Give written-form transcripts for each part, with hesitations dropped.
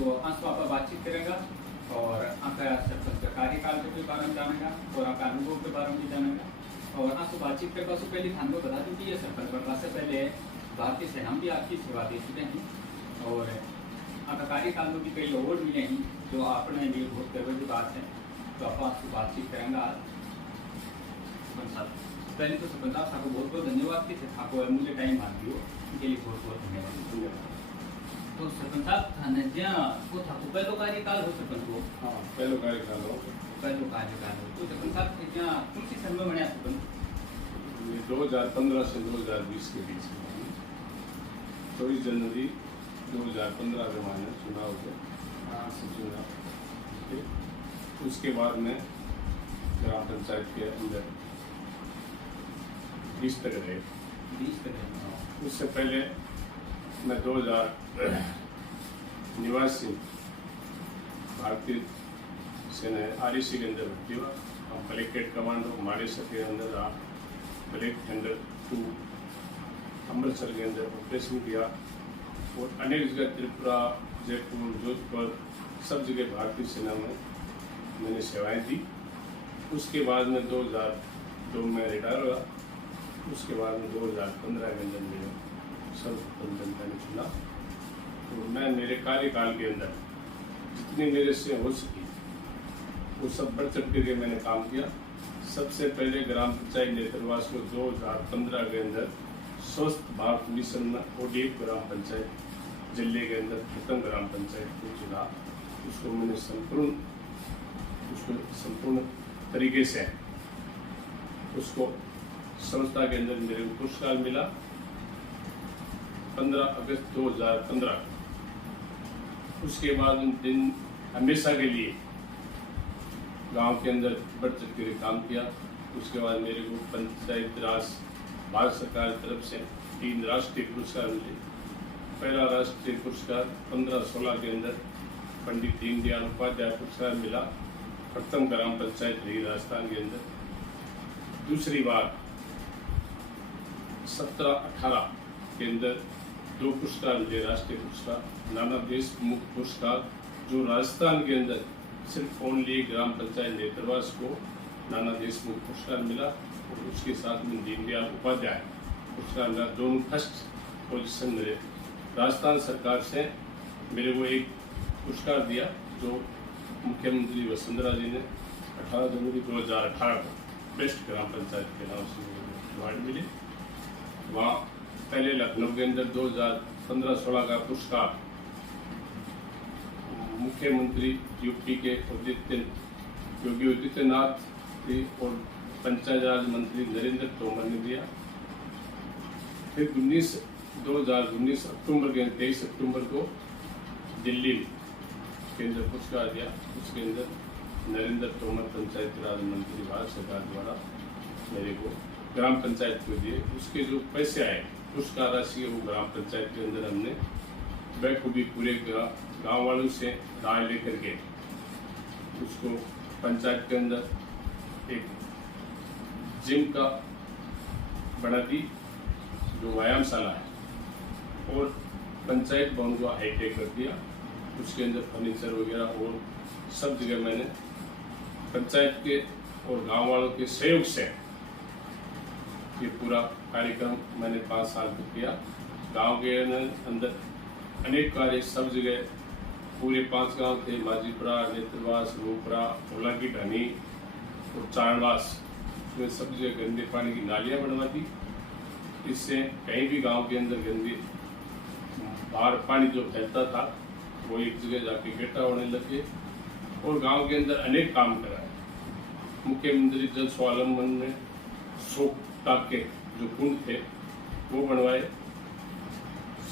तो आंसू आप बातचीत करेगा और आपका सरपंच का कार्यकाल के बारे में जानेगा और आपका अनुभव के बारे में भी जानेगा। और आंसू बातचीत करने से पहले थान को बता दूं कि ये सरपंच बनने से पहले भारतीय सेना में भी आपकी सेवा दे चुके हैं और आपका कार्यकाल में भी कई अवार्ड मिले हैं जो आपने लिए बहुत गर्व की बात है। तो आप आपसे बातचीत करेंगे आज सरपंच साहब। पहले तो सरपंच साहब आपको बहुत बहुत धन्यवाद कि आपको अमूल्य टाइम मानती हो इसके लिए बहुत बहुत धन्यवाद। तो सरपंच साहब थाने ज्યાં वो था पहलो कार्यकाल हो सरपंच को हाँ पहलो कार्यकाल हो तो सरपंच साहब જ્યાં કૃષિ સન્માન મળ્યા સરપંચ 2015 से 2020 के बीच में 24 जनवरी 2015 में मैंने चुनाव से चुना। उसके बाद में ग्राम पंचायत के अंदर 20 तक रहे। उससे पहले मैं 2000 निवासी भारतीय सेना REC के अंदर भर्ती हुआ। हम कलेक्टेड कमांडो मानेसर के अंदर रहा, ब्लैक थंडर 2 अमृतसर के अंदर ऑपरेशन किया और अनेक जगह त्रिपुरा, जयपुर, जोधपुर सब जगह भारतीय सेना में मैंने सेवाएं दी। उसके बाद में 2002 में रिटायर हुआ। उसके बाद में 2015 के अंदर मेरे सर्वप्रथम जनता ने चुना। तो मैं मेरे कार्यकाल के अंदर जितनी मेरे से हो सकी वो सब बढ़ चढ़ के मैंने काम किया। सबसे पहले ग्राम पंचायत नेत्रवास को 2015 के अंदर स्वस्थ भारत मिशन में ODF ग्राम पंचायत जिले के अंदर प्रथम ग्राम पंचायत को चुना। उसको मैंने संपूर्ण तरीके से उसको संस्था के अंदर मेरे को पुरस्कार मिला 15 अगस्त 2015। उसके बाद उन दिन हमेशा के लिए गांव के अंदर बढ़ चढ़ के काम किया। उसके बाद मेरे को पंचायत राज भारत सरकार की तरफ से 3 राष्ट्रीय पुरस्कार मिले। पहला राष्ट्रीय पुरस्कार 15-16 के अंदर पंडित दीनदयाल उपाध्याय पुरस्कार मिला, प्रथम ग्राम पंचायत रही राजस्थान के अंदर। दूसरी बार 17-18 के अंदर 2 पुरस्कार मिले राष्ट्रीय पुरस्कार, नाना देशमुख पुरस्कार जो राजस्थान के अंदर सिर्फ ओनली ग्राम पंचायत नेत्रवास को नाना देशमुख पुरस्कार मिला और उसके साथ में दीनदयाल उपाध्याय पुरस्कार मिला। दोनों फर्स्ट पोजीशन मिले। राजस्थान सरकार से मेरे को एक पुरस्कार दिया जो मुख्यमंत्री वसुंधरा जी ने 18 जनवरी 2018 को बेस्ट ग्राम पंचायत के नाम से अवार्ड मिले। वहाँ पहले लखनऊ के अंदर 2015-16 का पुरस्कार मुख्यमंत्री यूपी के योगी आदित्यनाथ और पंचायत राज मंत्री नरेंद्र तोमर ने दिया। फिर 2019 अक्टूबर के 23 अक्टूबर को दिल्ली के अंदर पुरस्कार दिया। उसके अंदर नरेंद्र तोमर पंचायत राज मंत्री भारत सरकार द्वारा मेरे को ग्राम पंचायत को दिए। उसके जो पैसे आए पुरस्कार राशि वो ग्राम पंचायत के अंदर हमने बखूबी पूरे गांव वालों से राय लेकर के उसको पंचायत के अंदर एक जिम का बना दी जो व्यायामशाला है और पंचायत भवन को हाईटेक कर दिया। उसके अंदर फर्नीचर वगैरह और सब जगह मैंने पंचायत के और गांव वालों के सहयोग से ये पूरा कार्यक्रम मैंने 5 साल तक किया। गांव के अंदर अनेक कार्य सब जगह पूरे 5 गांव थे, माजीपुरा, नेत्रवास, रोपरा, ओला की ढानी और चारणवास, उसमें सब जगह गंदे पानी की नालियां बनवा दी। इससे कहीं भी गांव के अंदर गंदी बाहर पानी जो फैलता था वो एक जगह जाके इकट्ठा होने लगे और गांव के अंदर अनेक काम कराए। मुख्यमंत्री जल स्वावलंबन में 100 टाके जो कुंड थे वो बनवाए।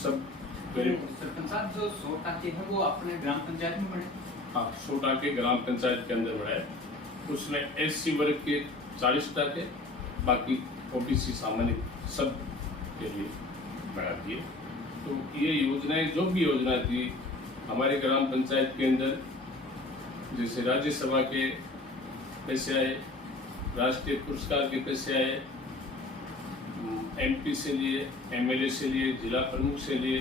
सब सरपंच साहब जो 100 टाके हैं वो अपने ग्राम पंचायत में बने? हाँ 100 टाके ग्राम पंचायत के अंदर बनाए। उसमें SC वर्ग के 40 टाके, बाकी OBC सामान्य सब के लिए बना दिए। तो ये योजनाएं जो भी योजना थी हमारे ग्राम पंचायत के अंदर, जैसे राज्यसभा के पैसे आए, राष्ट्रीय पुरस्कार के पैसे आए, MP से लिए, MLA से लिए, जिला प्रमुख से लिए,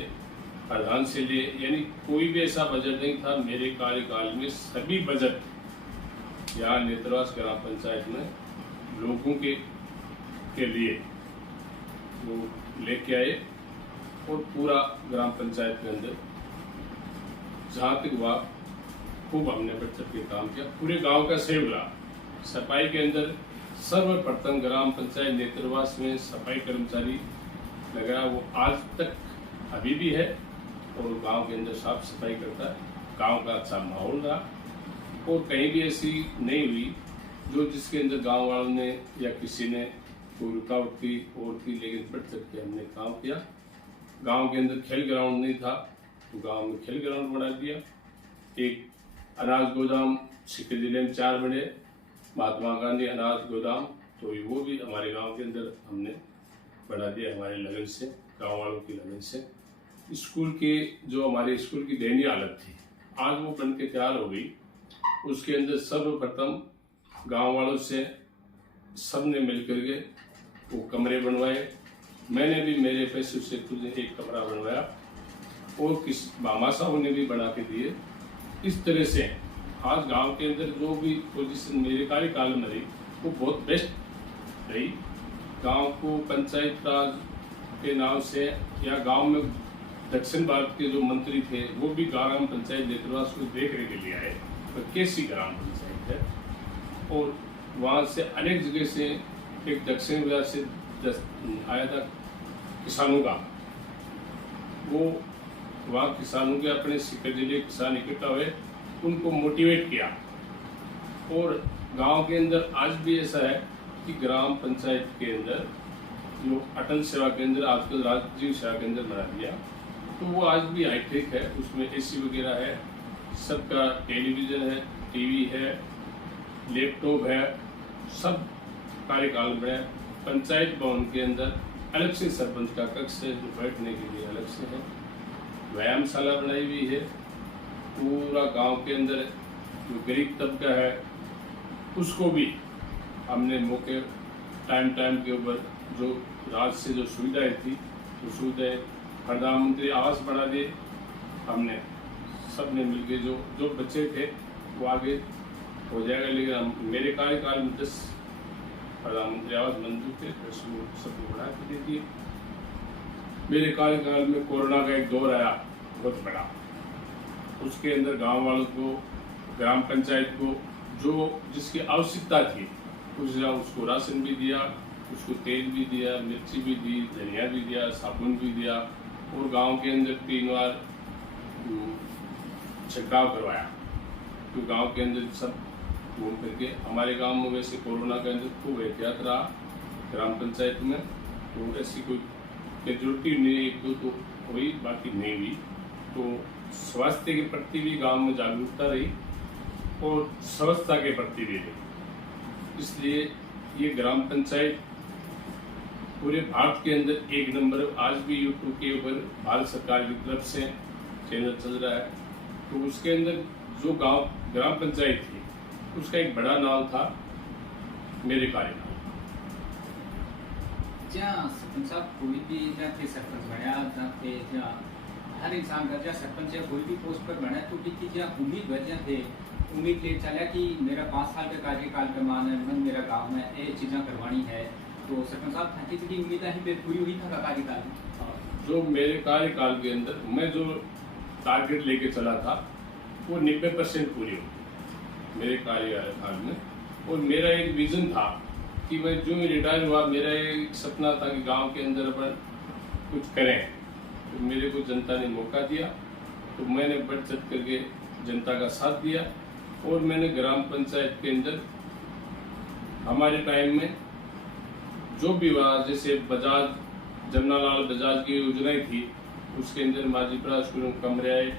प्रधान से लिए, यानी कोई भी ऐसा बजट नहीं था मेरे कार्यकाल में। सभी बजट यहाँ नेत्रवास ग्राम पंचायत में लोगों के लिए वो लेके आए और पूरा ग्राम पंचायत के अंदर जहाँ तक हुआ खूब हमने बढ़ चढ़ के काम किया। पूरे गांव का सहयोग रहा। सफाई के अंदर सर्वप्रथम ग्राम पंचायत नेत्रवास में सफाई कर्मचारी लगा, वो आज तक अभी भी है और गांव के अंदर साफ सफाई करता है। गांव का अच्छा माहौल रहा और कहीं भी ऐसी नहीं हुई जो जिसके अंदर गांव वालों ने या किसी ने कोई रुकावट की और की, लेकिन बढ़ चढ़ के हमने काम किया। गांव के अंदर खेल ग्राउंड नहीं था तो गांव में खेल ग्राउंड बना दिया। एक अनाज गोदाम सिक्के जिले में 4 बने, महात्मा गांधी अनाज गोदाम, तो वो भी हमारे गांव के अंदर हमने बना दिया हमारे लगन से, गांव वालों की लगन से। स्कूल के जो हमारे स्कूल की दयनीय हालत थी आज वो बन के तैयार हो गई। उसके अंदर सर्वप्रथम गांव वालों से सब ने मिलकर के वो कमरे बनवाए। मैंने भी मेरे पैसे से खुद एक कमरा बनवाया और किस मामा साहब ने भी बना के दिए। इस तरह से आज गांव के अंदर जो भी पोजीशन मेरे कार्यकाल में रही वो बहुत बेस्ट रही। गांव को पंचायत राज के नाम से या गांव में दक्षिण भारत के जो मंत्री थे वो भी ग्राम पंचायत नेत्रवास को देखने के लिए आए। तो कैसी ग्राम पंचायत है, और वहाँ से अनेक जगह से एक दक्षिण बिहार से आया था किसानों का, वो वहाँ किसानों के अपने सिक्के जिले किसान इकट्ठा हुए, उनको मोटिवेट किया। और गांव के अंदर आज भी ऐसा है कि ग्राम पंचायत के अंदर जो अटल सेवा केंद्र आजकल राजीव सेवा केंद्र बना दिया, तो वो आज भी हाईटेक है। उसमें एसी वगैरह है, सबका टेलीविजन है, टीवी है, लैपटॉप है, सब कार्यकाल में है। पंचायत भवन के अंदर अलग से सरपंच का कक्ष है जो बैठने के लिए अलग से है। व्यायामशाला बनाई हुई है। पूरा गांव के अंदर जो गरीब तबका है उसको भी हमने मौके टाइम के ऊपर जो राज्य से जो सुविधाएं थी वो सुविधाएं, प्रधानमंत्री आवास बना दिए हमने, सब ने मिलकर जो बच्चे थे वो आगे हो जाएगा। लेकिन हम मेरे कार्यकाल में 10 प्रधानमंत्री आवास मंजूर थे, 10 सबको बना के दे दिए। मेरे कार्यकाल में कोरोना का एक दौर आया बहुत बड़ा, उसके अंदर गांव वालों को, ग्राम पंचायत को जो जिसकी आवश्यकता थी उसको राशन भी दिया, उसको तेल भी दिया, मिर्ची भी दी, धनिया भी दिया, साबुन भी दिया, और गांव के अंदर 3 बार छिड़काव करवाया। तो गांव के अंदर सब घूम करके, हमारे गांव में वैसे कोरोना के अंदर खूब एहतियात रहा ग्राम पंचायत में, तो ऐसी कोई कैजुअलिटी नहीं, 1-2 तो हुई, बाकी नहीं हुई। तो स्वास्थ्य के प्रति भी गांव में जागरूकता रही और स्वच्छता के प्रति भी रही। इसलिए ये ग्राम पंचायत पूरे भारत के अंदर 1 नंबर। आज भी यूट्यूब के ऊपर भारत सरकार की तरफ से चैनल चल रहा है, तो उसके अंदर जो गांव ग्राम पंचायत थी उसका एक बड़ा नाम था मेरे कार्यकाल। जहाँ सरपंच साहब कोई भी जहाँ सरपंच बना जहाँ हर इंसान का जहाँ सरपंच या कोई भी पोस्ट पर बना तो की जहाँ उम्मीद वजह थे, उम्मीद ले चला कि मेरा 5 साल का कार्यकाल करवाना है, मन मेरा गाँव में ये चीज़ें करवानी है। तो सरपंच साहब थाकी की उम्मीद ही पूरी हुई था कार्यकाल में। जो मेरे कार्यकाल के अंदर मैं जो टारगेट लेके चला था वो 90% पूरी हो मेरे कार्यकाल में। और मेरा एक विजन था कि मैं जो रिटायर हुआ, मेरा एक सपना था कि गांव के अंदर अपन कुछ करें। तो मेरे को जनता ने मौका दिया, तो मैंने बढ़ चढ़ करके जनता का साथ दिया। और मैंने ग्राम पंचायत के अंदर हमारे टाइम में जो भी हुआ, जैसे बजाज जमनालाल बजाज की योजनाएं थी, उसके अंदर माजीपुरा स्कूल में कमरे आए,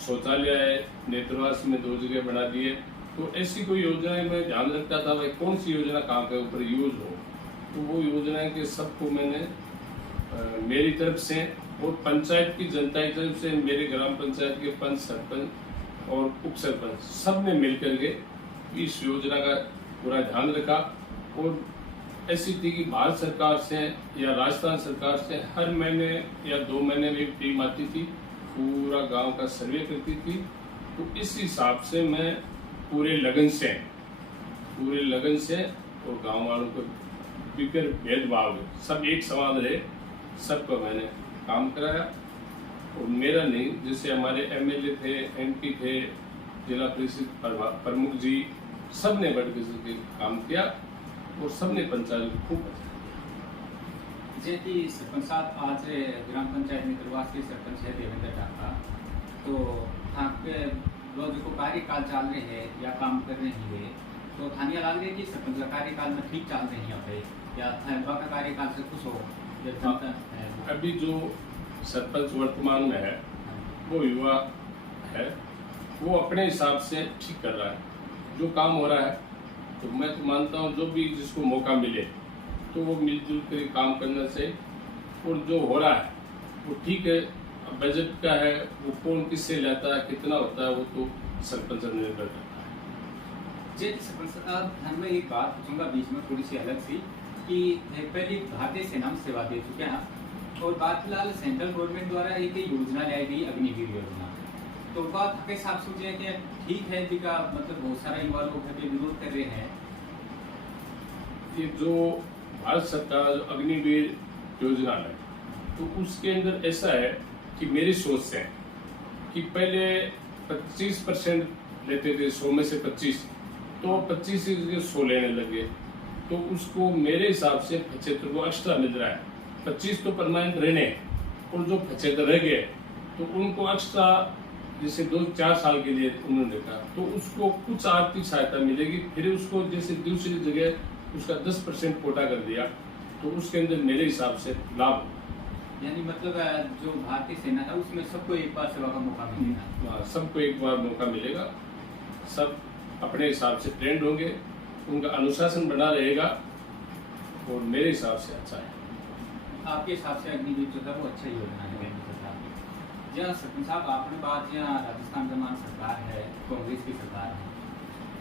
शौचालय आए, नेत्रवास में 2 जगह बना दिए। तो ऐसी कोई योजनाएं मैं ध्यान रखता था भाई कौन सी योजना कहाँ के ऊपर यूज हो, तो वो योजनाएं के सबको मैंने मेरी तरफ से और पंचायत की जनता की तरफ से, मेरे ग्राम पंचायत के पंच, सरपंच और उप सरपंच सब ने मिलकर के इस योजना का पूरा ध्यान रखा। और ऐसी थी कि भारत सरकार से या राजस्थान सरकार से हर महीने या 2 महीने में एक टीम आती थी, पूरा गांव का सर्वे करती थी। तो इस हिसाब से मैं पूरे लगन से और गांव वालों को बिगर भेदभाव सब एक समान रहे, सबको मैंने काम कराया। और मेरा नहीं, जैसे हमारे एमएलए थे, एमपी थे, जिला परिषद प्रमुख जी, सब ने बढ़ के काम किया और सबने पंचायत को खूब जे कि सरपंच साहब आज ग्राम पंचायत में प्रवास के सरपंच है देवेंद्र डाका, तो आपके वो जो कार्यकाल चल रहे हैं या काम कर रहे हैं, तो थानिया लग रही है कि सरपंच का कार्यकाल में ठीक चल रही है या था का कार्यकाल से खुश हो? अभी जो सरपंच वर्तमान में है वो युवा है, वो अपने हिसाब से ठीक कर रहा है जो काम हो रहा है। तो मैं तो मानता हूँ जो भी जिसको मौका मिले तो वो मिलजुल कर काम करना चाहिए। और जो हो रहा है वो ठीक है। बजट का है, वो कौन किससे लेता है, कितना होता है, वो तो सरपंच पर निर्भर करता है। जी सरपंच साहब, मैं एक बात पूछूंगा बीच में थोड़ी सी अलग सी, कि पहले भारतीय सेना में सेवा दे चुके हैं और बात फिलहाल सेंट्रल गवर्नमेंट द्वारा एक योजना लाई गई अग्निवीर योजना, तो बात के हिसाब सोचे कि ठीक है जी का मतलब बहुत सारा युवा लोग है विरोध कर रहे हैं। ये जो भारत सरकार अग्निवीर योजना है तो उसके अंदर ऐसा है कि मेरी सोच से कि पहले 25% लेते थे, 100 में से 25, तो 25 से 100 लेने लगे, तो उसको मेरे हिसाब से 75 को एक्स्ट्रा मिल रहा है। 25 तो परमानेंट रहने और जो 75 रह गए तो उनको एक्स्ट्रा जैसे 2-4 साल के लिए उन्होंने कहा, तो उसको कुछ आर्थिक सहायता मिलेगी। फिर उसको जैसे दूसरी जगह उसका 10% कोटा कर दिया, तो उसके अंदर मेरे हिसाब से लाभ, यानी मतलब जो भारतीय सेना है उसमें सबको एक बार सेवा का मौका मिलेगा। सबको एक बार मौका मिलेगा, सब अपने हिसाब से ट्रेंड होंगे, उनका अनुशासन बना रहेगा और मेरे हिसाब से अच्छा है। आपके हिसाब से अग्निवीर जो है वो अच्छा योजना है सरकार की। जहाँ सरपंच साहब आपने बात, जहाँ राजस्थान जमान सरकार है, कांग्रेस की सरकार है,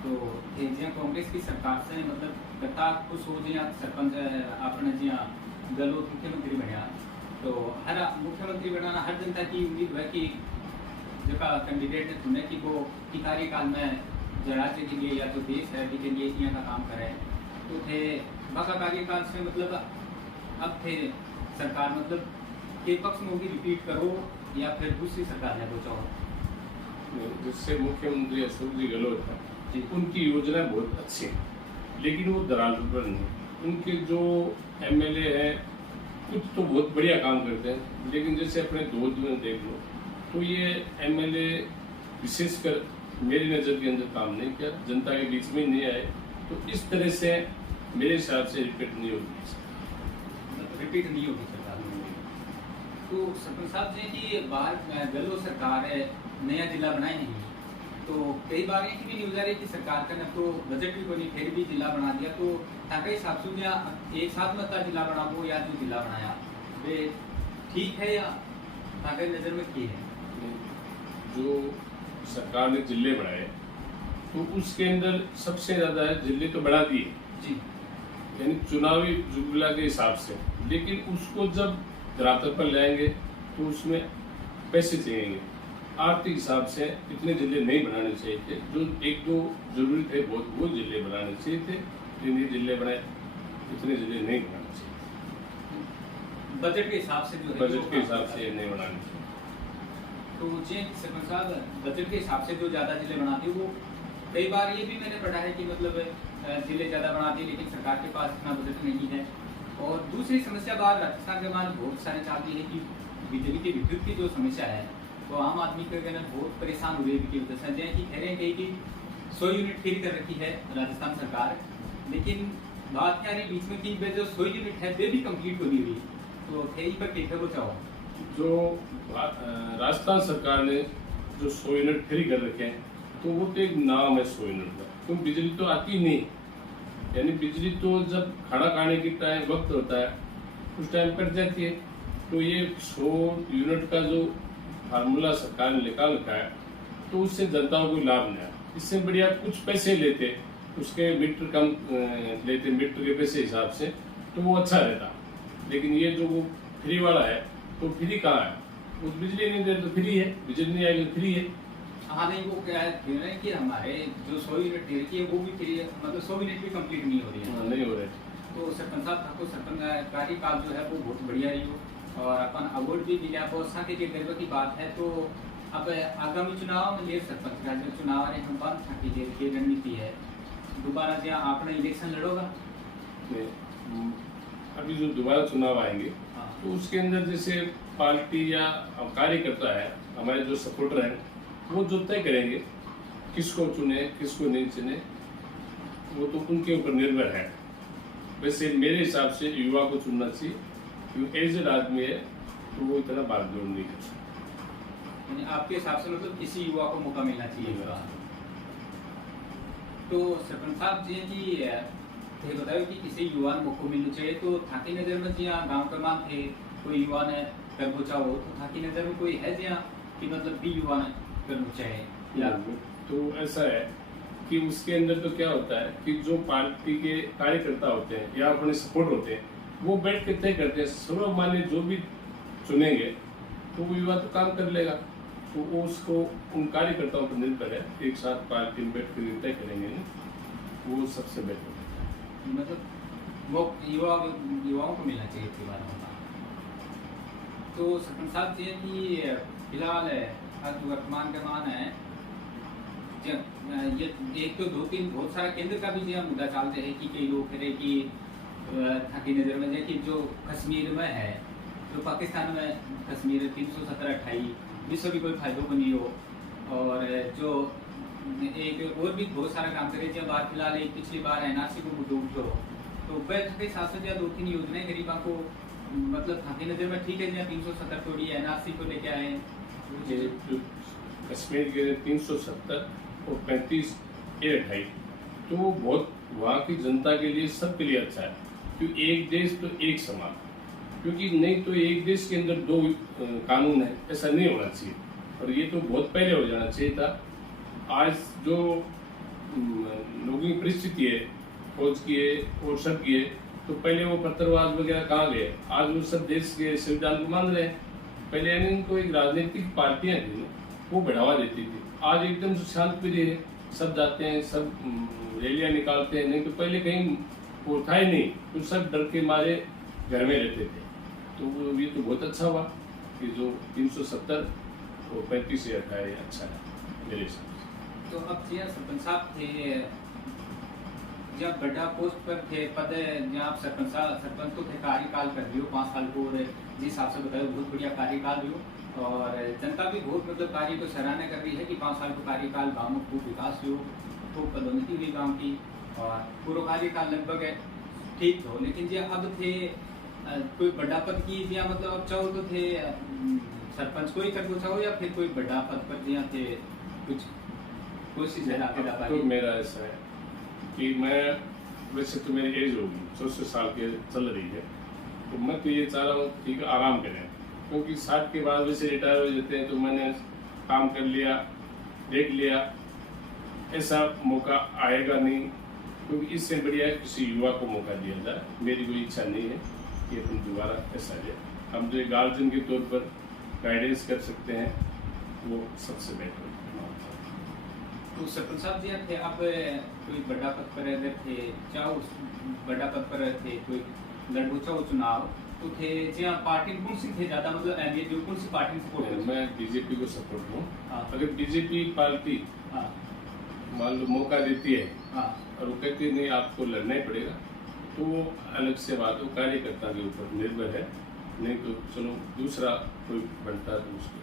तो जहाँ कांग्रेस की सरकार से मतलब कता खुश हो जहाँ सरपंच आपने जहाँ गहलोत मुख्यमंत्री बनया, तो हर मुख्यमंत्री बनाना हर जनता की उम्मीद है कि जो कैंडिडेट ने चुने कि वो की कार्यकाल में जो राज्य के लिए या जो देश है के लिए यहाँ का काम करे, तो थे बाका कार्यकाल से मतलब अब थे सरकार मतलब के पक्ष में होगी रिपीट करो या फिर दूसरी सरकार है वो चाहो? जिससे मुख्यमंत्री अशोक जी गहलोत है, उनकी योजना बहुत अच्छी है, लेकिन वो दरार पर नहीं। उनके जो एमएलए हैं कुछ तो बहुत बढ़िया काम करते हैं, लेकिन जैसे अपने दोस्त में देख लो तो ये एमएलए विशेषकर मेरी नज़र के अंदर काम नहीं किया, जनता के बीच में नहीं आए, तो इस तरह से मेरे हिसाब से रिपीट नहीं होगी, रिपीट नहीं होगी सरकार। तो सरपंच साहब जी की बाहर गहलोत सरकार है, नया जिला बनाए नहीं, तो कई बार ये भी न्यूज आ रही कि सरकार का न तो बजट भी बनी फिर भी जिला बना दिया, तो ताकि हिसाब से एक साथ में जिला बना दो या जो जिला बनाया वे ठीक है या ताकि नजर में की है? जो सरकार ने जिले बनाए तो उसके अंदर सबसे ज्यादा है जिले तो बढ़ा दिए जी, यानी चुनावी जुमला के हिसाब से, लेकिन उसको जब धरातल पर लाएंगे तो उसमें पैसे चाहिए। आर्थिक हिसाब से इतने जिले नहीं बनाने चाहिए थे, जो 1-2 जरूरी थे बहुत वो जिले बनाने चाहिए थे, लेकिन जिले बनाए, इतने जिले नहीं बनाने चाहिए। बजट के हिसाब से जो बजट के हिसाब से नहीं बनाने चाहिए। तो जी सरपंच साहब, बजट के हिसाब से जो ज्यादा जिले बनाते वो कई बार ये भी मैंने पढ़ा है कि मतलब जिले ज्यादा बनाते लेकिन सरकार के पास इतना बजट नहीं है। और दूसरी समस्या बात राजस्थान के बाद बहुत सारे चाहती है कि बिजली की विद्युत की जो समस्या है वो आम आदमी के अंदर बहुत परेशान हुए की वजह से, जैसे कि कह रहे हैं कि 100 यूनिट फ्री कर रखी है राजस्थान सरकार, लेकिन बात क्या रही बीच में कि जो 100 यूनिट है वे भी कंप्लीट हो नहीं हुई, तो थे पर कहते हो चाहो जो राजस्थान सरकार ने जो 100 यूनिट फ्री कर रखे हैं तो वो तो एक नाम है 100 यूनिट का, क्योंकि बिजली तो आती नहीं, यानी बिजली तो जब खाना खाने की टाइम वक्त होता है उस टाइम कट जाती है। तो ये 100 यूनिट का जो फार्मूला सरकार ने निकाल रखा है तो उससे जनता को कोई लाभ नहीं है। इससे बढ़िया कुछ पैसे लेते उसके मीटर कम लेते, मीटर के पैसे हिसाब से, तो वो अच्छा रहता। लेकिन ये जो वो फ्री वाला है, तो फ्री कहाँ है? उस बिजली नहीं दे तो फ्री है, बिजली नहीं आएगी तो फ्री है। हाँ नहीं, वो क्या है कि हमारे जो 100 यूनिट दे रखी है वो भी फ्री है, मतलब 100 यूनिट भी कंप्लीट नहीं हो रही है। नहीं हो रहे। तो सरपंच साहब आपको सरपंच कार्यकाल जो है वो बहुत बढ़िया रही हो और अपन अवार्ड भी मिला। और साथ ही गर्व की बात है। तो अब आगामी चुनाव में ये सरपंच का जो चुनाव है हम बात था कि रणनीति है दोबारा जहाँ आपने इलेक्शन लड़ोगा? अभी जो दोबारा चुनाव आएंगे हाँ। तो उसके अंदर जैसे पार्टी या कार्यकर्ता है, हमारे जो सपोर्टर हैं, वो जो तय करेंगे किसको चुने किसको नहीं चुने, वो तो उनके ऊपर निर्भर है। वैसे मेरे हिसाब से युवा को चुनना चाहिए, क्योंकि एजेड आदमी है तो वो इतना भागदौड़ नहीं कर सकता। यानी आपके हिसाब से मतलब किसी युवा को मौका मिलना चाहिए इस बार। तो सरपंच साहब जी की ये बताओ कि किसी युवा ने मौका मिलना चाहिए, तो थाकी नजर में जी गाँव का मान थे कोई युवा ने करना चाहो, तो थाकी नजर में कोई है जहाँ कि मतलब भी युवा ने करना चाहिए या? तो ऐसा है कि उसके अंदर तो क्या होता है कि जो पार्टी के कार्यकर्ता होते हैं या अपने सपोर्ट होते हैं, वो बैठ के तय करते हैं। सर्वमान्य जो भी चुनेंगे तो वो युवा तो काम कर लेगा, तो वो उसको उन कार्यकर्ताओं पर निर्भर है। एक साथ पार्टी में बैठ कर तय करेंगे ना, वो सबसे बेटर है। मतलब वो युवाओं को मिलना चाहिए इसके बारे में। तो सरपंच साहब जी कि फिलहाल आज वर्तमान का मान है ये एक तो 2-3 बहुत सारा केंद्र का भी जो मुद्दा चलते हैं कि कई लोग कह कि थाकी नजर में कि जो कश्मीर में है, जो पाकिस्तान में कश्मीर 370-28 जिससे भी कोई फायदों को नहीं हो। और जो एक और भी बहुत सारा काम करे, जब बात फिलहाल एक पिछली बार एनआरसी को मुद्दों उठो, तो वह थाके शासन या 2-3 योजनाएं गरीबों को मतलब थाकी नजर में ठीक है, जहाँ 370 करोड़ एनआरसी को लेके आए। कश्मीर के 370 और 35 A28, तो वो बहुत वहाँ की जनता के लिए सबके लिए अच्छा है, क्योंकि एक देश तो एक समान। क्योंकि नहीं तो एक देश के अंदर 2 कानून है, ऐसा नहीं होना चाहिए। और ये तो बहुत पहले हो जाना चाहिए था। आज जो लोगों की परिस्थिति है, फौज की है और सब की है, तो पहले वो पत्थरबाज वगैरह कहाँ गए? आज वो सब देश के संविधान को मान रहे हैं। पहले यानी इनको एक राजनीतिक पार्टियां थी वो बढ़ावा देती थी। आज एकदम से शांत प्रिय है, सब जाते हैं, सब रैलियां निकालते हैं। नहीं तो पहले कहीं वो था ही नहीं, तो सब डर के मारे घर में रहते थे। तो ये तो बहुत अच्छा हुआ कि जो 370 और 35 A28 अच्छा है मेरे हिसाब से। तो अब जिया सरपंच साहब थे जब बड़ा पोस्ट पर थे पद, जहाँ आप सरपंच तो थे, कार्यकाल कर दियो 5 साल को, और जिस हिसाब से बताया बहुत बढ़िया कार्यकाल दियो। और जनता भी बहुत मतलब कार्य को सराहना कर रही है कि 5 साल को कार्यकाल गाँव में खूब विकास हुई, खूब पदोन्नति हुई गाँव की, और पूरा कार्यकाल लगभग ठीक हो। लेकिन जो अब थे कोई बड़ा पद की जिया मतलब अब चाहो तो थे सरपंच को ही करना चाहो, या फिर कोई बड़ा पद पर जिया थे कुछ कोशिश है? तो मेरा ऐसा है कि मैं वैसे तो मेरी एज होगी 64 साल के चल रही है, तो मैं तो ये चाह रहा हूँ ठीक आराम करें, क्योंकि 60 के बाद वैसे रिटायर हो जाते हैं। तो मैंने काम कर लिया, देख लिया, ऐसा मौका आएगा नहीं, क्योंकि इससे बढ़िया है किसी युवा को मौका दिया जाए। मेरी कोई इच्छा नहीं है कि अपन दोबारा ऐसा जाए। हम जो गार्जियन के तौर पर गाइडेंस कर सकते हैं वो सबसे बेटर है। तो सरपंच साहब जी थे अब कोई बड़ा पद पर अगर थे, चाहो बड़ा पद पर थे, कोई लड़ो चाहो चुनाव, तो थे जहाँ पार्टी कौन सी थे ज्यादा मतलब अहमियत जो कौन सी पार्टी सपोर्ट है? मैं बीजेपी को सपोर्ट हूँ। हाँ। अगर बीजेपी पार्टी मान लो मौका देती है और वो कहती है नहीं आपको लड़ना ही पड़ेगा, तो वो अलग से बात हो, कार्यकर्ता के ऊपर निर्भर है। नहीं तो चलो दूसरा कोई बनता है तो उसको।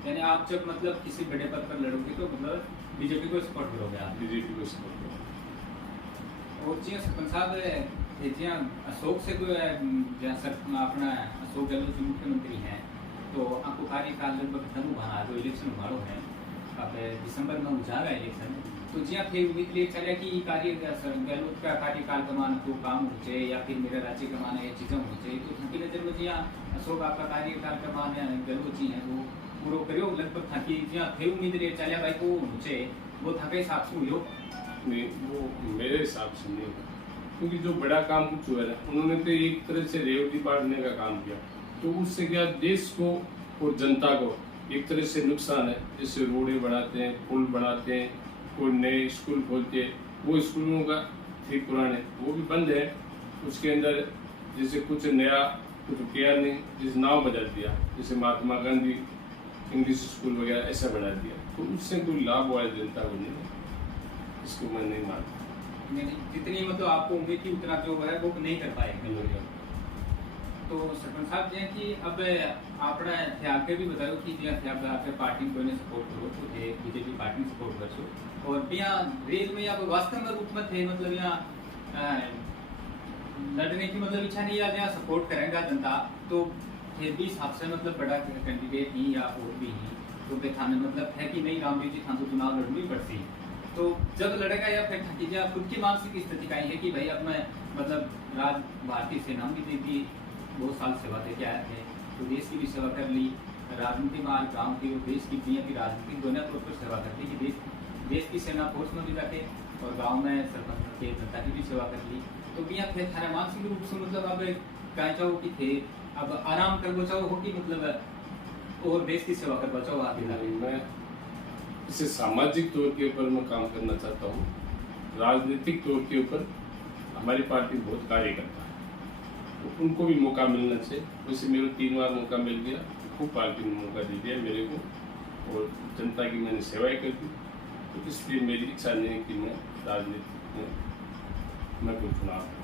यानी आप जब मतलब किसी बड़े पद पर लड़ोगे तो मतलब बीजेपी को सपोर्ट करोगे आप? बीजेपी को सपोर्ट करोगे। और जिया सरपंच साहब जिया अशोक से कोई अपना अशोक गहलोत जो मुख्यमंत्री हैं, तो आपको कार्यकाल लगभग खत्म हुआ, जो इलेक्शन हुआ है अब दिसंबर में हो जाएगा इलेक्शन, तो जिया फिर उम्मीद लिए चले कि गहलोत का कार्यकाल कमान को काम हो जाए या फिर मेरा राज्य कमान ये चीज़ें हो जाए, तो थकी नजर में जिया अशोक आपका कार्यकाल कमान गहलोत जी हैं वो पूरा करो लगभग थकी जिया फिर उम्मीद लिए चले भाई को हो जाए वो थके साक्षी हुई नहीं, वो मेरे हिसाब से नहीं होगा, क्योंकि जो बड़ा काम कुछ हुआ है उन्होंने तो एक तरह से रेवड़ी बांटने का काम किया, तो उससे क्या देश को और जनता को एक तरह से नुकसान है। जैसे रोडें बनाते हैं, पुल बनाते हैं, कोई नए स्कूल खोलते हैं, वो स्कूलों का थे पुराने वो भी बंद है, उसके अंदर जैसे कुछ नया कुछ किया नहीं, जैसे नाम बदल दिया, जैसे महात्मा गांधी इंग्लिश स्कूल वगैरह ऐसा बना दिया, तो उससे कोई लाभ हुआ है जनता को नहीं, इसको मैं नहीं मानता। जितनी मतलब आपको उम्मीद थी उतना जो है वो नहीं कर पाएंगे। तो सरपंच साहब जी कि अब आपने थे आगे भी बताओ कि जे थे आपके पार्टी को ने सपोर्ट करो तो थे बीजेपी पार्टी सपोर्ट कर छो और बिया रेल में या वास्तव में रूप में थे मतलब यहाँ लड़ने की मतलब इच्छा नहीं है, जहाँ सपोर्ट करेगा जनता तो थे भी हिसाब से मतलब बड़ा कैंडिडेट ही या और भी ही तो थाने मतलब है कि नहीं रामदेव जी थान तो चुनाव लड़नी पड़ती, तो जब लड़ेगा या फिर थकी जा खुद की मानसिक स्थिति का है कि भाई अब मैं मतलब राज भारतीय सेना भी दे दी, बहुत साल सेवा दे के आए थे, तो देश की भी सेवा कर ली, राजनीति में गाँव की और देश की दुनिया की राजनीति दोनों तौर पर सेवा करती कि देश की सेना फोर्स में भी जाके और गाँव में सरपंच के जनता की भी सेवा कर ली, तो बिया थे थारा मानसिक रूप से मतलब अब कह चाहो कि थे अब आराम कर बचाओ हो कि मतलब और देश की सेवा कर बचाओ आगे मैं इसे सामाजिक तौर के ऊपर मैं काम करना चाहता हूँ, राजनीतिक तौर के ऊपर हमारी पार्टी बहुत कार्य करता है, तो उनको भी मौका मिलना चाहिए। वैसे मेरे 3 बार मौका मिल गया, खूब पार्टी ने मौका दे दिया मेरे को और जनता की मैंने सेवाएं कर दी, तो इसलिए मेरी इच्छा नहीं है कि मैं राजनीति में मैं कोई चुनाव करूँ।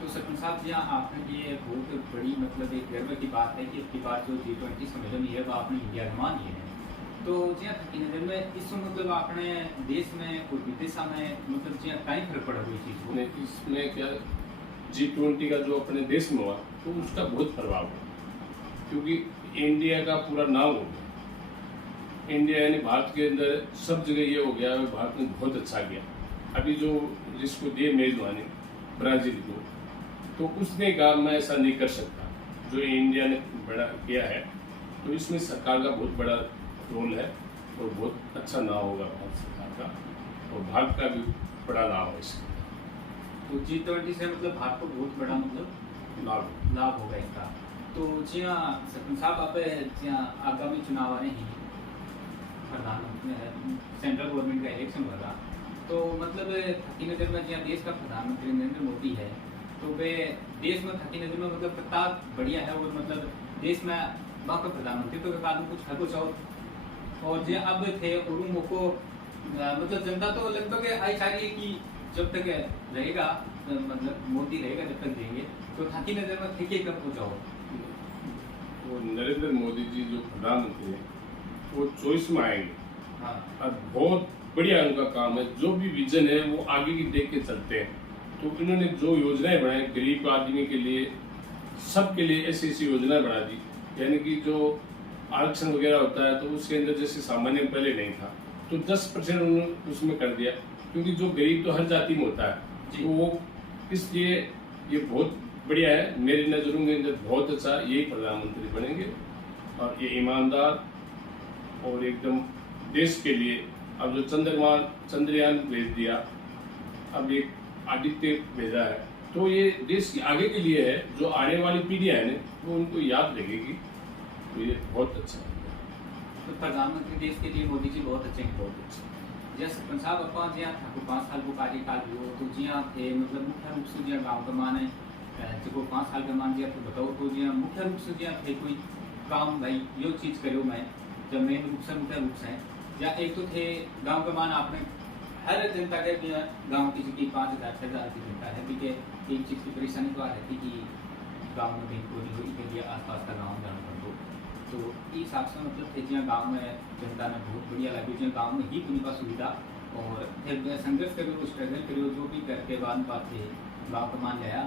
तो सरपंच साहब जी आपने ये बहुत बड़ी मतलब एक गर्व की बात है कि इसकी बात जो G20 सम्मेलन है वो आपने इंडिया में मान लिए है, तो जी थकी नजर में इस मतलब आपने देश में और विदेशा में मतलब जी कहीं फर्क पड़ा हुई चीज को इसमें क्या G20 का जो अपने देश में हुआ तो उसका बहुत प्रभाव है, क्योंकि इंडिया का पूरा नाम हो गया, इंडिया यानी भारत के अंदर सब जगह ये हो गया, भारत ने बहुत अच्छा किया। अभी जो जिसको दिए मेजबानी ब्राजील को, तो उसने कहा मैं ऐसा नहीं कर सकता, जो इंडिया ने बड़ा किया है, तो इसमें सरकार का बहुत बड़ा रोल है और बहुत अच्छा नाम होगा भारत सरकार का और भारत का भी बड़ा नाम है इसमें। तो G20 से मतलब भारत को बहुत बड़ा मतलब लाभ होगा इसका। तो जी हाँ सरपंच साहब आप जी आगामी चुनाव आ रहे हैं, प्रधानमंत्री सेंट्रल गवर्नमेंट का इलेक्शन होगा, तो मतलब थकी नजर में जहाँ देश का प्रधानमंत्री नरेंद्र मोदी है, तो वे देश में थकी नजर में मतलब कितना बढ़िया है और मतलब देश में वहाँ का प्रधानमंत्री तो कारण कुछ है कुछ और जो अब थे उन को मतलब जनता तो लगभग आई चाह रही है कि जब तक रहेगा मतलब मोदी रहेगा जब तक देंगे, तो थकी नजर में थे कब पहुँचाओ। वो नरेंद्र मोदी जी जो प्रधानमंत्री है वो 24 में आएंगे, हाँ और बहुत बढ़िया उनका काम है, जो भी विजन है वो आगे की देख के चलते हैं, तो इन्होंने जो योजनाएं बनाई गरीब आदमी के लिए सबके लिए ऐसी ऐसी योजनाएं बना दी, यानी कि जो आरक्षण वगैरह होता है तो उसके अंदर जैसे सामान्य पहले नहीं था तो 10% उन्होंने उसमें कर दिया, क्योंकि जो गरीब तो हर जाति में होता है, तो वो इसलिए ये बहुत बढ़िया है, मेरी नजरों के अंदर बहुत अच्छा यही प्रधानमंत्री बनेंगे और ये ईमानदार और एकदम देश के लिए। अब जो चंद्रयान भेज दिया, अब एक आदित्य भेजा है, तो ये देश के आगे के लिए है, जो आने वाली पीढ़ियां है वो उनको याद रखेगी, तो ये बहुत अच्छा है। तो प्रधानमंत्री देश के लिए मोदी जी बहुत अच्छे हैं, बहुत अच्छे। जैसे सरपंच साहब अपन जी ठाकुर 5 साल को कार्यकाल हुआ तो जी थे मतलब मुख्य रूप से जी गाँव का मान है जो 5 साल का मान जी आपको बताओ तो जी मुख्य रूप से जी थे कोई काम भाई यो चीज़ करो मैं जब मेन रूप से मुख्य रूप से या एक तो थे गाँव का मान आपने हर जनता के गाँव की जितनी 5,000 6,000 की जनता है कि एक चीज़ की परेशानी तो आ रहती कि गाँव में बैंक को नहीं के लिए आसपास का गाँव जाना पड़ता, तो इस हिसाब से मतलब थे जहाँ गाँव में जनता ने बहुत बढ़िया लगी, जहाँ गाँव में ही उनका सुविधा और फिर संघर्ष करो स्ट्रगल करो जो भी करके बाद बात थे गाँव का मान लिया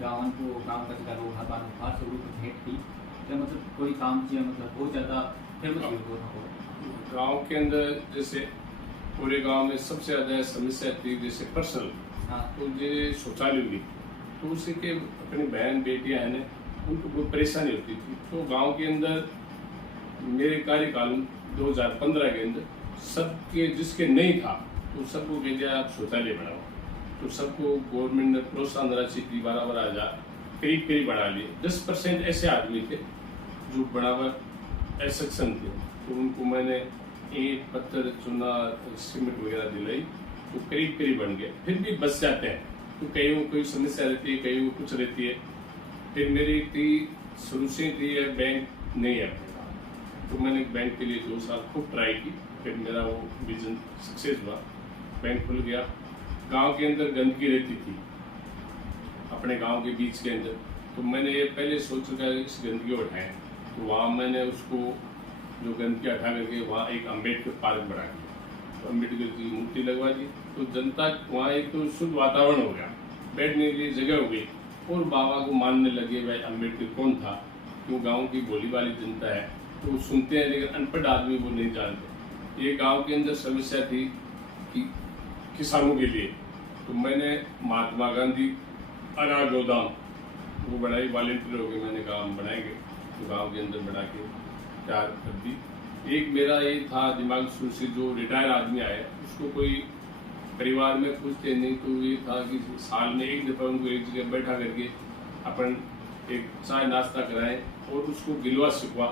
गाँव को गाँव का जगह रोहा बान खास रूप में भेंट की जब मतलब कोई काम किया मतलब बहुत ज़्यादा फेमस हो गाँव के अंदर जैसे पूरे गांव में सबसे ज्यादा समस्या थी जैसे पर्सनल, तो जो शौचालय की, तो उसी के अपनी बहन बेटियां हैं उनको बहुत परेशानी होती थी, तो गांव के अंदर मेरे कार्यकाल 2015 के अंदर सबके जिसके नहीं था तो सबको कह दिया आप शौचालय बनाओ। तो सबको गवर्नमेंट ने प्रोत्साहन राशि दी 12,000 करीब करीब बढ़ा लिए। 10% ऐसे आदमी थे जो बराबर असक्षम थे, तो उनको मैंने ईंट पत्थर चूना सीमेंट वगैरह दिलाई, तो करीब करीब बन गए। फिर भी बच जाते हैं, तो कईयों को कोई समस्या रहती है, कईयों को कुछ रहती है। फिर मेरी थी शुरू से थी बैंक नहीं है अपने पास, तो मैंने बैंक के लिए 2 साल खूब ट्राई की। फिर मेरा वो विजन सक्सेस हुआ, बैंक खुल गया। गांव के अंदर गंदगी रहती थी अपने गांव के बीच के अंदर, तो मैंने ये पहले सोच रखा इस गंदगी को हटाएं। तो वहाँ मैंने उसको जो गंदगी हटा करके वहाँ एक अम्बेडकर पार्क बना दिया, तो अम्बेडकर की मूर्ति लगवा दी। तो जनता वहाँ एक तो शुद्ध वातावरण हो गया, बैठने के लिए जगह हो गई, और बाबा को मानने लगे भाई अम्बेडकर कौन था। क्यों गाँव की बोली वाली जनता है तो सुनते हैं, लेकिन अनपढ़ आदमी वो नहीं जानते। ये गाँव के अंदर समस्या थी कि किसानों के लिए, तो मैंने महात्मा गांधी अनाज गोदाम वो बनाई, वॉलेंटियर हो गए, मैंने कहा हम बनाएंगे, तो गांव के अंदर बना के तैयार कर दी। एक मेरा ये था दिमाग शुरू से, जो रिटायर आदमी आया उसको कोई परिवार में पूछते नहीं, तो ये था कि साल में एक दफ़ा उनको एक जगह बैठा करके अपन एक चाय नाश्ता कराएं और उसको गिलवा शिकवा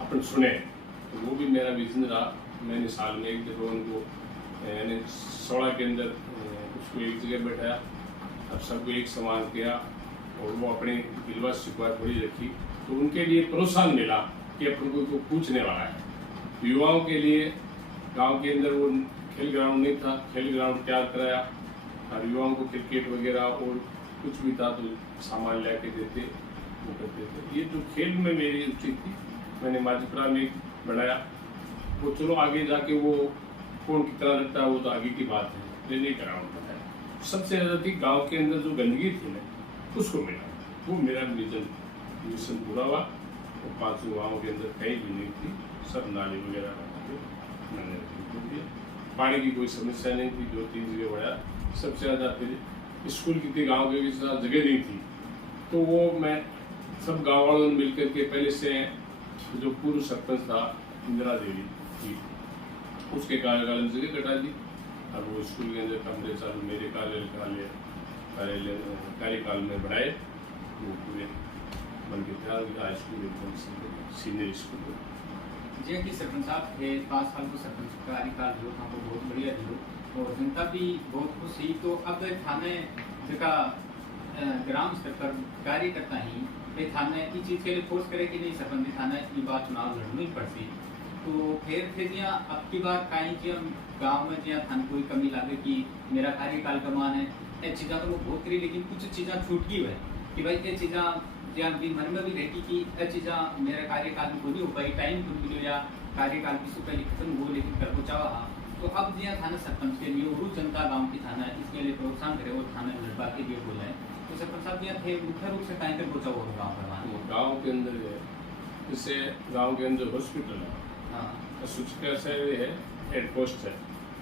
अपन सुने। तो वो भी मेरा विजन रहा। मैंने साल में एक दफ़ा उनको यानी 16 के अंदर उसको एक जगह बैठाया, अब सबको एक समान किया, और वो अपनी गिलवा शिकवा थोड़ी रखी, तो उनके लिए प्रोत्साहन मिला कि अपन को पूछने वाला है। युवाओं के लिए गांव के अंदर वो खेल ग्राउंड नहीं था, खेल ग्राउंड तैयार कराया, और युवाओं को क्रिकेट वगैरह और कुछ भी था तो सामान ला के देते, वो करते थे। ये जो खेल में मेरी रुचि थी, मैंने माजपुरा में बनाया। वो चलो आगे जाके वो कौन कितना लगता है वो तो आगे की बात है, लेने ग्राउंड बनाया। सबसे ज़्यादा थी गांव के अंदर जो गंदगी थी ना, उसको मिला, वो मेरा मिशन पूरा हुआ। और 5 गाँव के अंदर कहीं भी नहीं थी, सब नाली वगैरह बना के मैंने खोल दिया। पानी की कोई समस्या नहीं थी, 2-3 जगह बढ़ाया। सबसे ज़्यादा फिर स्कूल की थी गाँव के बीच जगह नहीं थी, तो वो मैं सब गाँव वालों ने मिलकर के पहले से जो पूर्व सरपंच था इंदिरा देवी थी, उसके कार्यकाल में जगह कटा दी। अब वो स्कूल के अंदर कमरे चालू मेरे कार्यकाल में बढ़ाए, वो पूरे बन के तैयार हो गया। हाई स्कूल एकदम सीनियर स्कूल। जे कि सरपंच साहब थे 5 साल को सरपंच कार्यकाल जो था वो बहुत बढ़िया जो, और जनता भी बहुत खुश हुई। तो अब थाने जगह ग्राम स्तर पर कार्यकर्ता ही ये थाने की चीज़ के लिए फोर्स करे कि नहीं सरपंच थाना की बात चुनाव लड़नी पड़ती, तो फिर यहाँ अब की बार कहीं जी गाँव में जहाँ थान कोई कमी लगे कि मेरा कार्यकाल का मान है, ये चीज़ा तो वो बहुत करी, लेकिन कुछ चीज़ा छूट गई है कि भाई ये चीज़ा जहाँ भी मन में भी रहती कि ये चीज़ा मेरा कार्यकाल में नहीं हो पाई, टाइम खुद मिलो या कार्यकाल की पहले खत्म हो, लेकिन कर पहुँचा रहा। तो अब जहाँ थाना सरपंच के लिए और जनता गाँव की थाना इसके लिए प्रोत्साहन करे और थाना लड़वा के लिए बोला है, तो सरपंच साहब यहाँ थे मुख्य रूप से कहीं तक पहुँचा हुआ गाँव पर गाँव के अंदर है, जैसे गाँव के अंदर हॉस्पिटल है, हाँ सूचका से है, हेड पोस्ट है,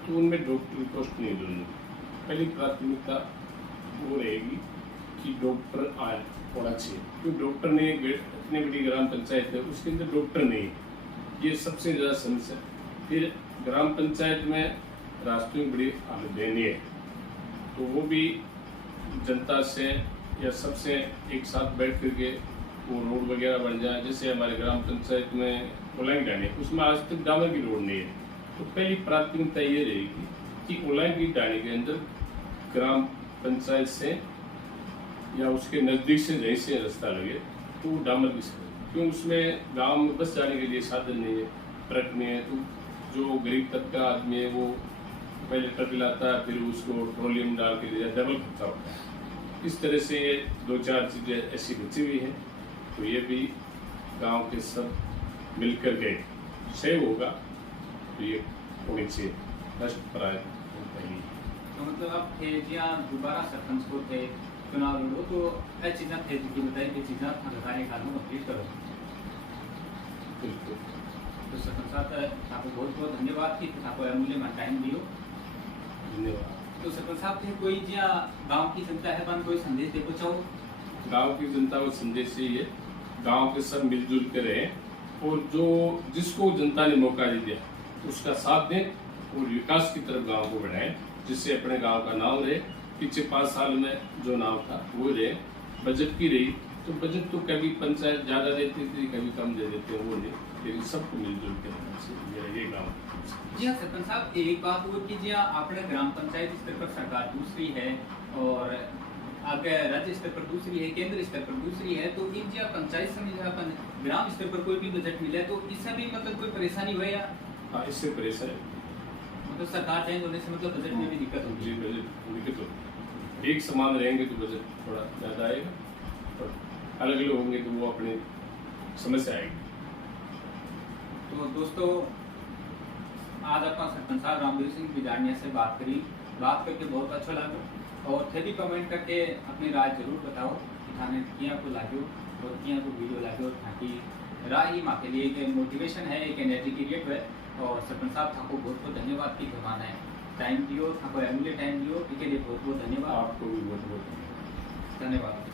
तो उनमें डॉक्टर पोस्ट नहीं दूंगी। पहली प्राथमिकता वो रहेगी कि डॉक्टर आए होना चाहिए, क्योंकि डॉक्टर ने इतनी बड़ी ग्राम पंचायत है उसके अंदर डॉक्टर नहीं, ये सबसे ज़्यादा समस्या। फिर ग्राम पंचायत में रास्तों की बड़ी हालत दयनीय है, तो वो भी जनता से या सबसे एक साथ बैठ करके वो रोड वगैरह बन जाए। जैसे हमारे ग्राम पंचायत में ओलांग डाणी, उसमें आज तक डामर की रोड नहीं है, तो पहली प्राथमिकता ये रहेगी कि ओलांग की डाणी के अंदर ग्राम पंचायत से या उसके नज़दीक से जहीं से रास्ता लगे तो वो डामर की सड़क, क्यों उसमें गांव में बस जाने के लिए साधन नहीं है, ट्रक नहीं है, तो जो गरीब तबका आदमी है वो पहले ट्रक लाता है, फिर उसको पेट्रोलियम डाल के लिए डबल खर्चा होता है। इस तरह से ये 2-4 चीज़ें ऐसी बची हुई हैं, तो ये भी गांव के सब मिलकर के सेव होगा, तो ये होनी चाहिए फर्स्ट प्रायोरिटी। तो मतलब आप थे जहाँ दोबारा सरपंच को थे चुनाव लड़ो, तो ये चीज़ें थे जो बताई कि चीज़ें कार्यकाल में कंप्लीट करो। बिल्कुल। तो सरपंच साहब आपको बहुत बहुत धन्यवाद कि आपको अमूल्य में टाइम दियो। धन्यवाद। तो सरपंच साहब थे कोई जहाँ गांव की जनता है बन कोई संदेश दे चाहो? गांव की जनता को संदेश यही है, गांव के सब मिलजुल कर रहे और जो जिसको जनता ने मौका दे दिया उसका साथ दें और विकास की तरफ गांव को बढ़ाएं, जिससे अपने गांव का नाम रहे। पिछले 5 साल में जो नाम था वो रहे। बजट की रही तो बजट तो कभी पंचायत ज्यादा देती थी, कभी कम दे देते, वो नहीं, लेकिन सबको मिलजुल के रहना चाहिए ये गाँव। जी हाँ सरपंच साहब, एक बात और कीजिए, आपने ग्राम पंचायत स्तर पर सरकार दूसरी है और आगे राज्य स्तर पर दूसरी है, केंद्र स्तर पर दूसरी है, तो इन जो पंचायत समिति अपन ग्राम स्तर पर कोई भी बजट मिले तो इससे भी मतलब कोई परेशानी हुई या? हाँ, इससे परेशान मतलब सरकार चेंज होने से मतलब बजट में भी दिक्कत होगी? जी, बजट दिक्कत होगी। एक समान रहेंगे तो बजट थोड़ा ज्यादा आएगा, और अलग अलग होंगे तो वो अपनी समस्या आएगी। तो दोस्तों, आज अपना सरपंच साहब रामदेव सिंह बिजारनिया से बात करके बहुत अच्छा लगा, और थे भी कमेंट करके अपनी राय जरूर बताओ कि थाने किया को लागो और किया को वीडियो लागो, ताकि राय ही माँ के लिए एक मोटिवेशन है, एक एनर्जी क्रिएट है। और सरपंच साहब थाको बहुत बहुत धन्यवाद की जमाना है, टाइम दियो, थाको अमूल्य टाइम दियो, इसके लिए बहुत बहुत धन्यवाद। आपको भी बहुत बहुत धन्यवाद।